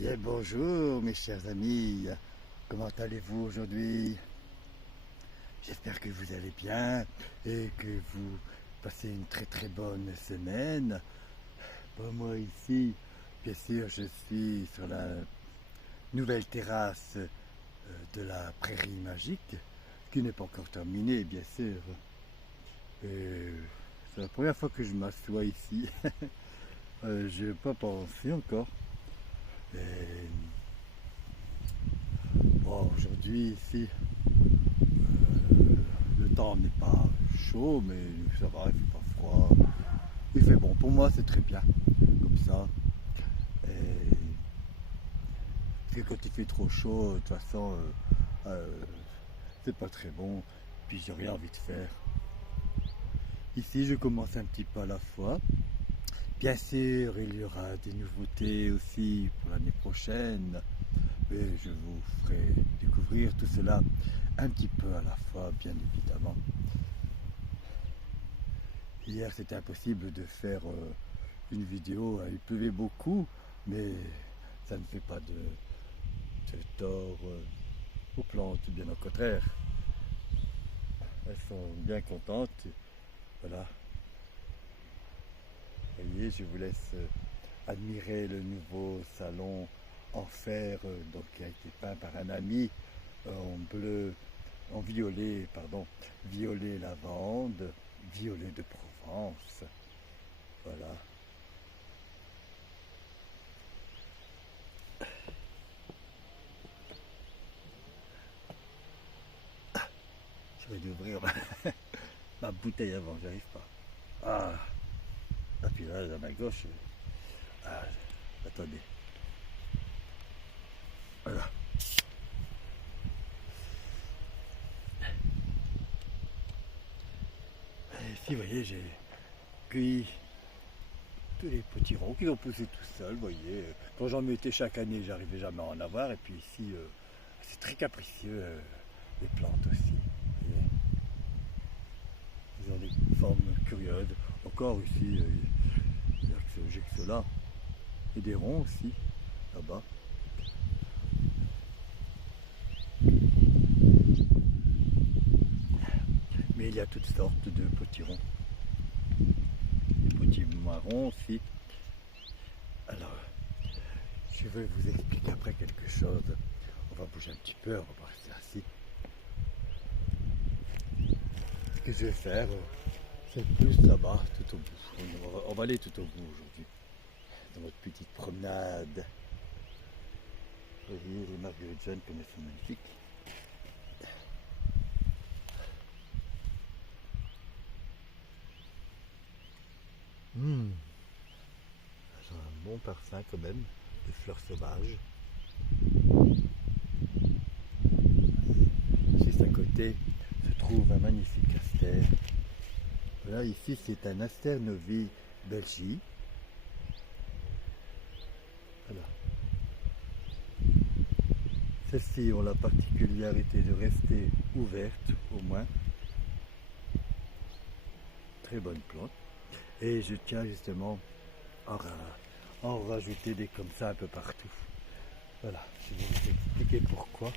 Bien bonjour mes chers amis, comment allez-vous aujourd'hui? J'espère que vous allez bien et que vous passez une très bonne semaine. Bon, moi ici, bien sûr, je suis sur la nouvelle terrasse de la Prairie Magique, qui n'est pas encore terminée bien sûr. Et c'est la première fois que je m'assois ici. Je n'ai pas pensé encore. Et bon, aujourd'hui ici, le temps n'est pas chaud, mais ça va, il fait pas froid. Il fait bon, pour moi c'est très bien, comme ça. Et puis quand il fait trop chaud, de toute façon, c'est pas très bon. Puis j'ai rien envie de faire. Ici, je commence un petit peu à la fois. Bien sûr, il y aura des nouveautés aussi pour l'année prochaine. Et je vous ferai découvrir tout cela un petit peu à la fois, bien évidemment. Hier, c'était impossible de faire une vidéo. Il pleuvait beaucoup, mais ça ne fait pas de tort aux plantes, bien au contraire. Elles sont bien contentes. Voilà. Vous voyez, je vous laisse admirer le nouveau salon en fer donc, qui a été peint par un ami en bleu, en violet, pardon, violet lavande, violet de Provence. Voilà. Je vais d'ouvrir ma bouteille avant, j'arrive pas. Ah, et puis là, à ma gauche, ah, attendez. Voilà. Et ici, vous voyez, j'ai cueilli tous les potirons qui ont poussé tout seuls, vous voyez. Quand j'en mettais chaque année, j'arrivais jamais à en avoir. Et puis ici, c'est très capricieux, les plantes aussi. Ils ont des formes curieuses. Encore ici, j'ai que cela. Et des ronds aussi, là-bas. Mais il y a toutes sortes de potirons. Des petits marrons aussi. Alors, je vais vous expliquer après quelque chose. On va bouger un petit peu, on va rester assis. Ce que je vais faire, c'est plus là-bas, tout au bout. On va aller tout au bout aujourd'hui, dans notre petite promenade. Vous voyez, les marguerites jaunes comme elles sont magnifiques. Ça a un bon parfum quand même, de fleurs sauvages. Juste à côté se trouve un magnifique astère. Voilà, ici c'est un Aster novi belgi. Voilà. Celles-ci ont la particularité de rester ouvertes au moins. Très bonne plante. Et je tiens justement à en rajouter des comme ça un peu partout. Voilà, je vais vous expliquer pourquoi.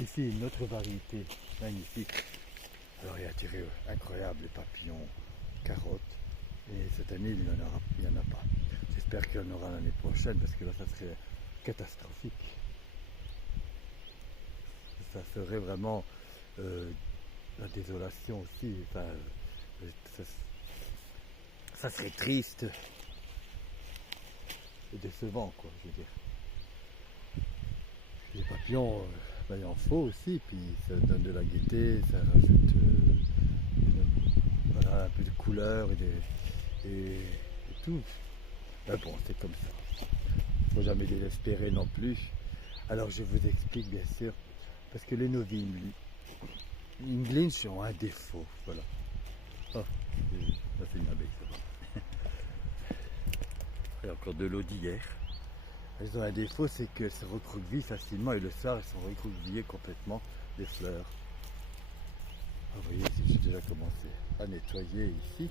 Ici une autre variété magnifique. Alors il y a attiré incroyable les papillons, carottes. Et cette année il n'y en a pas. J'espère qu'il y en aura l'année prochaine parce que là ça serait catastrophique. Ça serait vraiment la désolation aussi. Enfin, ça serait triste et décevant, quoi, je veux dire. Les papillons, il en faut aussi, puis ça donne de la gaieté, ça rajoute voilà, un peu de couleur et tout. Mais bon, c'est comme ça. Il ne faut jamais désespérer non plus. Alors je vous explique bien sûr, parce que les novi English ont un défaut, voilà. Oh, ça fait une abeille, ça va. Il y a encore de l'eau d'hier. Elles ont un défaut, c'est qu'elles se recroquevillent facilement et le soir, elles sont recroquevillées complètement des fleurs. Ah, vous voyez, j'ai déjà commencé à nettoyer ici.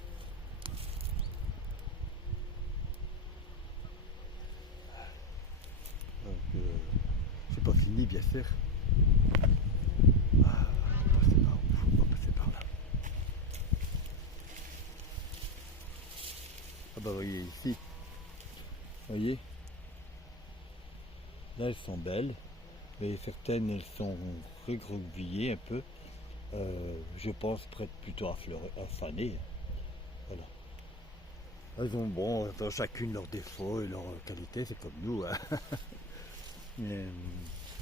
bien sûr. Ah, on va passer par où? On va passer par là. Ah bah voyez ici, voyez, là elles sont belles, mais certaines elles sont recroquevillées un peu. Je pense prêtes plutôt à fleurir, à faner. Voilà. Elles ont chacune leurs défauts et leurs qualités, c'est comme nous, hein. Mais,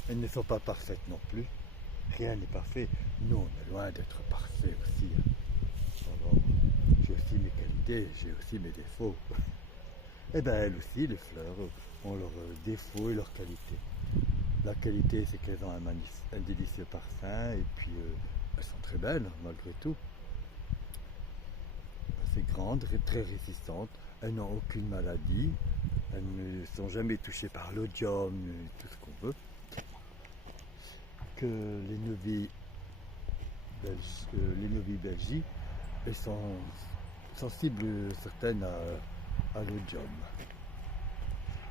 elles ne sont pas parfaites non plus. Rien n'est parfait. Nous, on est loin d'être parfaits aussi, hein. Alors, j'ai aussi mes qualités, j'ai aussi mes défauts. Et bien elles aussi, les fleurs, ont leurs défauts et leurs qualités. La qualité, c'est qu'elles ont un délicieux parfum et puis elles sont très belles malgré tout. Assez grandes, très résistantes, elles n'ont aucune maladie, elles ne sont jamais touchées par l'odium, tout ce qu'on veut. Que les novices belgiques, elles sont sensibles certaines à l'odium.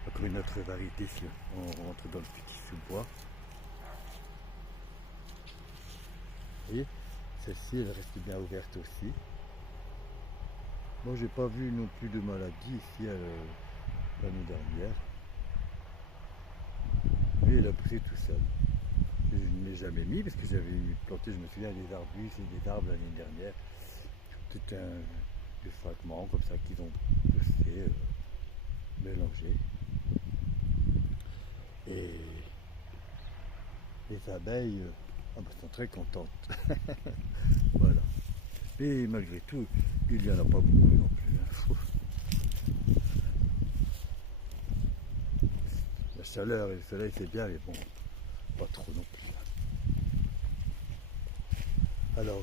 Encore une autre variété si on rentre dans le petit sous-bois. Vous voyez, celle-ci elle reste bien ouverte aussi. Moi j'ai pas vu non plus de maladie ici l'année dernière. Et elle a poussé tout seul. Je ne l'ai jamais mis parce que j'avais planté, je me souviens, des arbustes et des arbres l'année dernière. Tout des fragments comme ça qu'ils ont poussé, mélangés. Et les abeilles sont très contentes. Voilà. Et malgré tout, il n'y en a pas beaucoup non plus, hein. La chaleur et le soleil c'est bien, mais bon, pas trop non plus. Alors,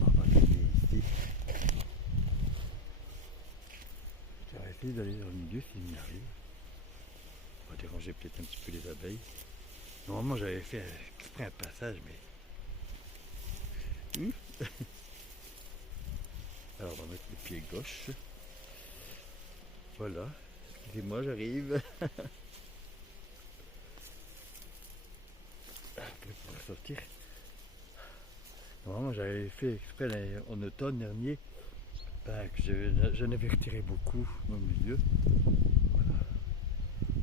on va arriver ici. Je vais essayer d'aller dans le milieu s'il y arrive. On va déranger peut-être un petit peu les abeilles. Normalement j'avais fait exprès un passage, mais... Alors on va mettre le pied gauche. Voilà. Excusez-moi, j'arrive. Pour sortir. Normalement j'avais fait exprès en automne dernier que je n'avais retiré beaucoup au milieu. Voilà.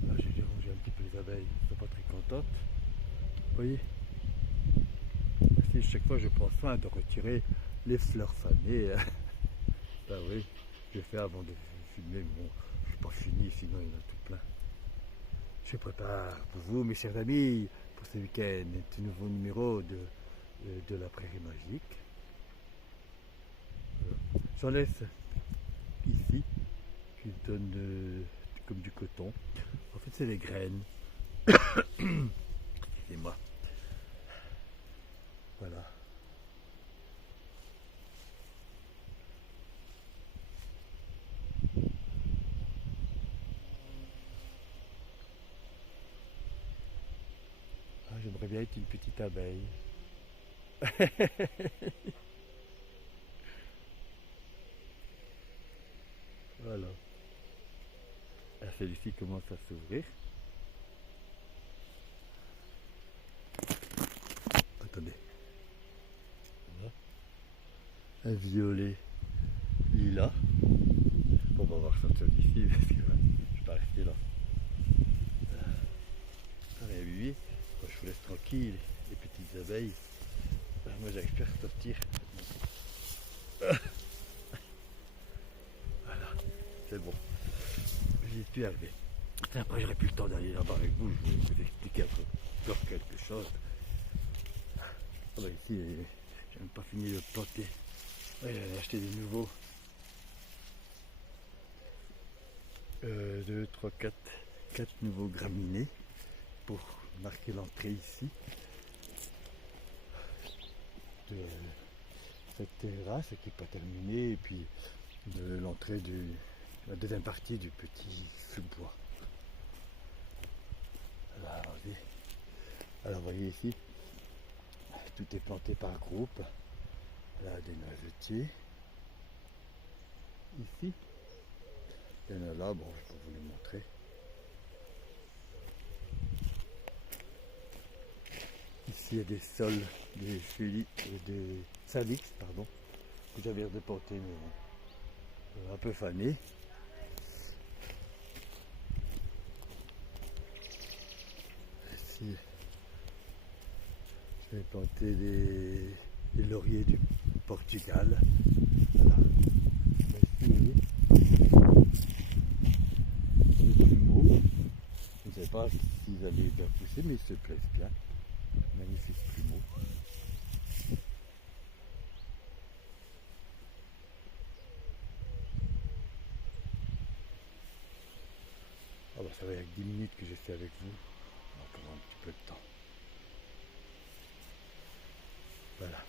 Là j'ai dérangé un petit peu les abeilles, elles ne sont pas très contentes. Vous voyez, chaque fois je prends soin de retirer les fleurs fanées. Ben oui, j'ai fait avant de filmer, bon, je n'ai pas fini, sinon il y en a tout plein. Je prépare pour vous, mes chers amis, pour ce week-end, un nouveau numéro de la Prairie Magique. Voilà. J'en laisse ici, qui donne comme du coton. En fait, c'est les graines. Excusez-moi. Voilà. Ah, j'aimerais bien être une petite abeille. Voilà. Ah, celle-ci commence à s'ouvrir. Attendez. Voilà. Un violet lilas. Bon, on va voir sortir d'ici parce que je ne vais pas rester là. Allez, oui. Je vous laisse tranquille, les petites abeilles. Moi, j'arrive plus à sortir. Voilà, c'est bon. J'y suis arrivé. Après, j'aurai plus le temps d'aller là-bas avec vous. Je vais vous expliquer encore quelque chose. Ah bah ici, j'ai même pas fini de planter. Ouais, j'en ai acheté des nouveaux. 2, 3, 4 nouveaux graminées pour marquer l'entrée ici de cette terrasse qui n'est pas terminée et puis de l'entrée de la deuxième partie du petit sous-bois. Alors, vous voyez ici, tout est planté par groupe. Là, des noisetiers. Ici, il y en a là, bon, je peux vous les montrer. Ici il y a des sols, des des salix, pardon, que j'avais replanté mais un peu fanés. Ici, j'ai planté des lauriers du Portugal. Voilà. Ici, les plumeaux. Je ne sais pas s'ils allaient bien pousser, mais ils se plaisent bien. Magnifiques plumeaux. Ah bah ça va, il y a que 10 minutes que j'ai fait avec vous. On va encore un petit peu de temps. Voilà.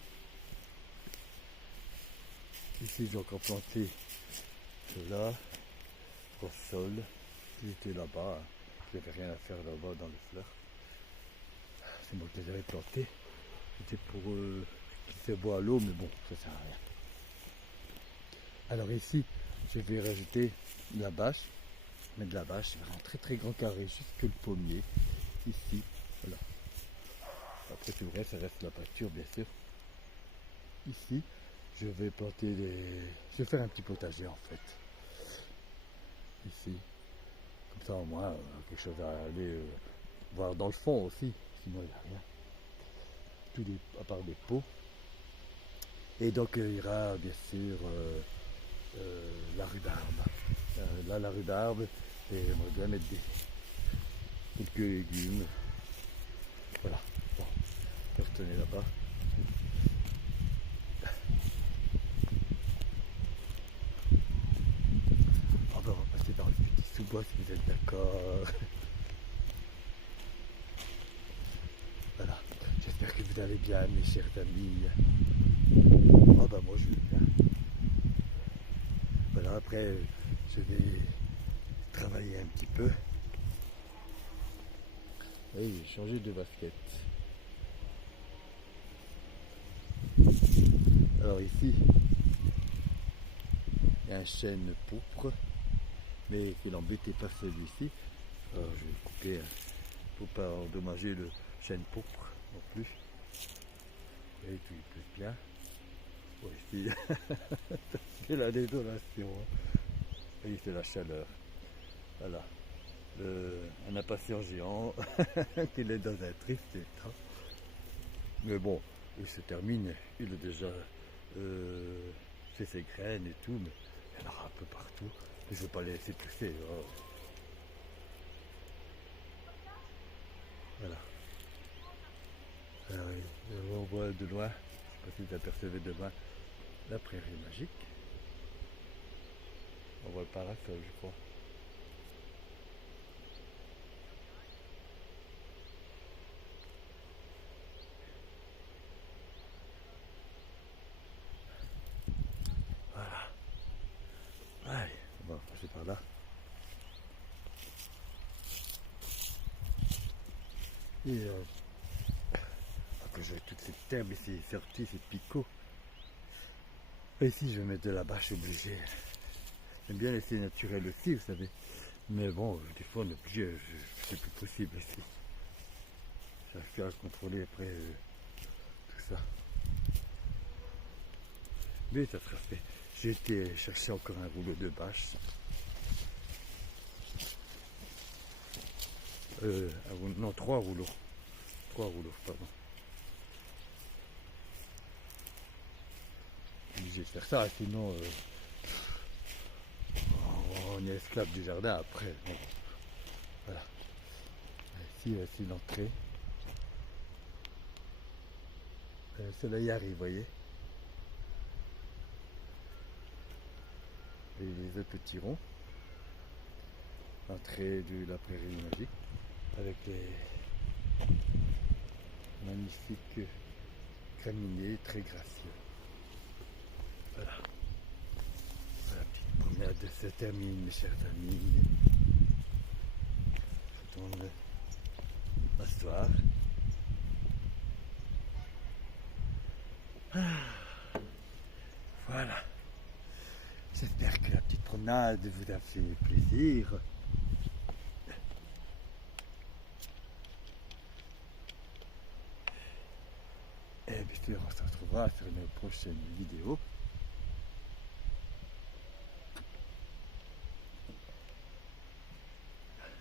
Ici j'ai encore planté ceux-là, au sol. J'étais là-bas, hein. Je n'avais rien à faire là-bas dans les fleurs. C'est moi qui les avais plantés. C'était pour qu'ils se boivent à l'eau, mais bon, ça sert à rien. Alors ici, je vais rajouter de la bâche. Mais de la bâche, c'est vraiment très très grand carré, jusque le pommier. Ici, voilà. Après tout le reste, ça reste la pâture, bien sûr. Ici, je vais planter des... Je vais faire un petit potager en fait. Ici. Comme ça au moins, quelque chose à aller voir dans le fond aussi. Sinon, il n'y a rien. Tout à part des pots. Et donc, il y aura bien sûr la rhubarbe. Là, la rhubarbe, et j'aimerais bien mettre quelques légumes. Voilà. Bon, je vais retourner là-bas. Oh ben, on va passer par le petit sous-bois si vous êtes d'accord. Voilà. J'espère que vous allez bien, mes chers amis. Oh ben, moi je vais bien. Voilà, après, je vais travailler un petit peu. Oui, j'ai changé de basket. Alors ici, il y a un chêne pourpre, mais qui n'embêtait pas celui-ci. Alors je vais le couper, hein. Faut pas endommager le chêne pourpre non plus. Et tout il pousse bien. Bon, ici, c'est la désolation. Oui, c'est la chaleur. Voilà. Un impatient géant qui est dans un triste état. Mais bon, il se termine. Il a déjà fait ses graines et tout, mais il y en aura un peu partout. Je ne veux pas les laisser pousser. Oh. Voilà. Alors, on voit de loin, je ne sais pas si vous apercevez de loin, la prairie magique. On voit le parasol, je crois. Voilà. Allez, on va passer par là. Et que j'ai toute cette herbe ici sortie, ces picots. Et ici, je vais mettre de la bâche obligée. J'aime bien laisser naturel aussi, vous savez. Mais bon, des fois, on est obligé, c'est plus possible ici. J'arrive plus à contrôler après tout ça. Mais ça sera fait. J'ai été chercher encore un rouleau de bâche. Non, 3 rouleaux. 3 rouleaux, pardon. Obligé de faire ça, sinon on est esclave du jardin après. Bon, voilà. Ici, c'est l'entrée. Le soleil arrive, vous voyez. Et les autres petits ronds. L'entrée de la prairie magique. Avec les magnifiques graminées très gracieux. Voilà. La petite promenade se termine, mes chers amis. Je tourne m'asseoir. Voilà. J'espère que la petite promenade vous a fait plaisir. bien sûr, on se retrouvera sur une prochaine vidéo.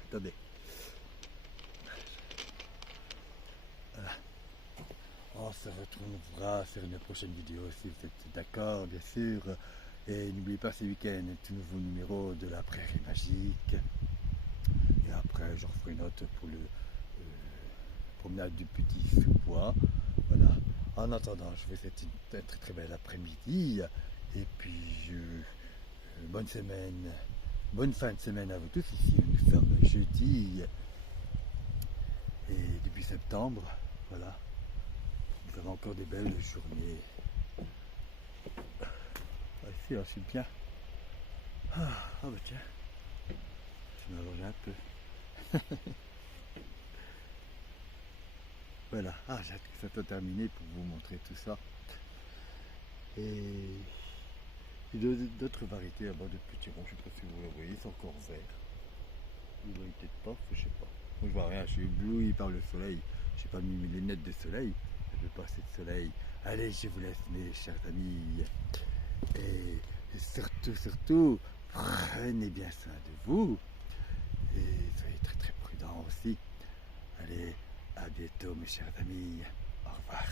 Attendez. Voilà. On se retrouvera sur une prochaine vidéo si vous êtes d'accord, bien sûr. Et n'oubliez pas ce week-end, tout nouveau numéro de la Prairie Magique. Et après, je referai une note pour le promenade du Petit Sous-Bois. Voilà. En attendant, je vous souhaite une très très belle après-midi. Et puis, bonne semaine, bonne fin de semaine à vous tous. Ici, nous sommes jeudi et début septembre. Voilà. Vous avez encore des belles journées. Ici, là, c'est bien. Ah bah tiens, je m'allonge un peu. Voilà, j'ai hâte que ça soit terminé pour vous montrer tout ça. Et d'autres variétés là-bas de petits ronds, je ne sais pas si vous les voyez, ils sont encore verts. Vous ne voyez peut-être pas, je ne sais pas. Moi je vois rien, je suis ébloui par le soleil. Je n'ai pas mis mes lunettes de soleil, je veux pas assez de soleil. Allez, je vous laisse mes chers amis. Et surtout, prenez bien soin de vous. Et soyez très très prudents aussi. Allez, à bientôt mes chers amis. Au revoir.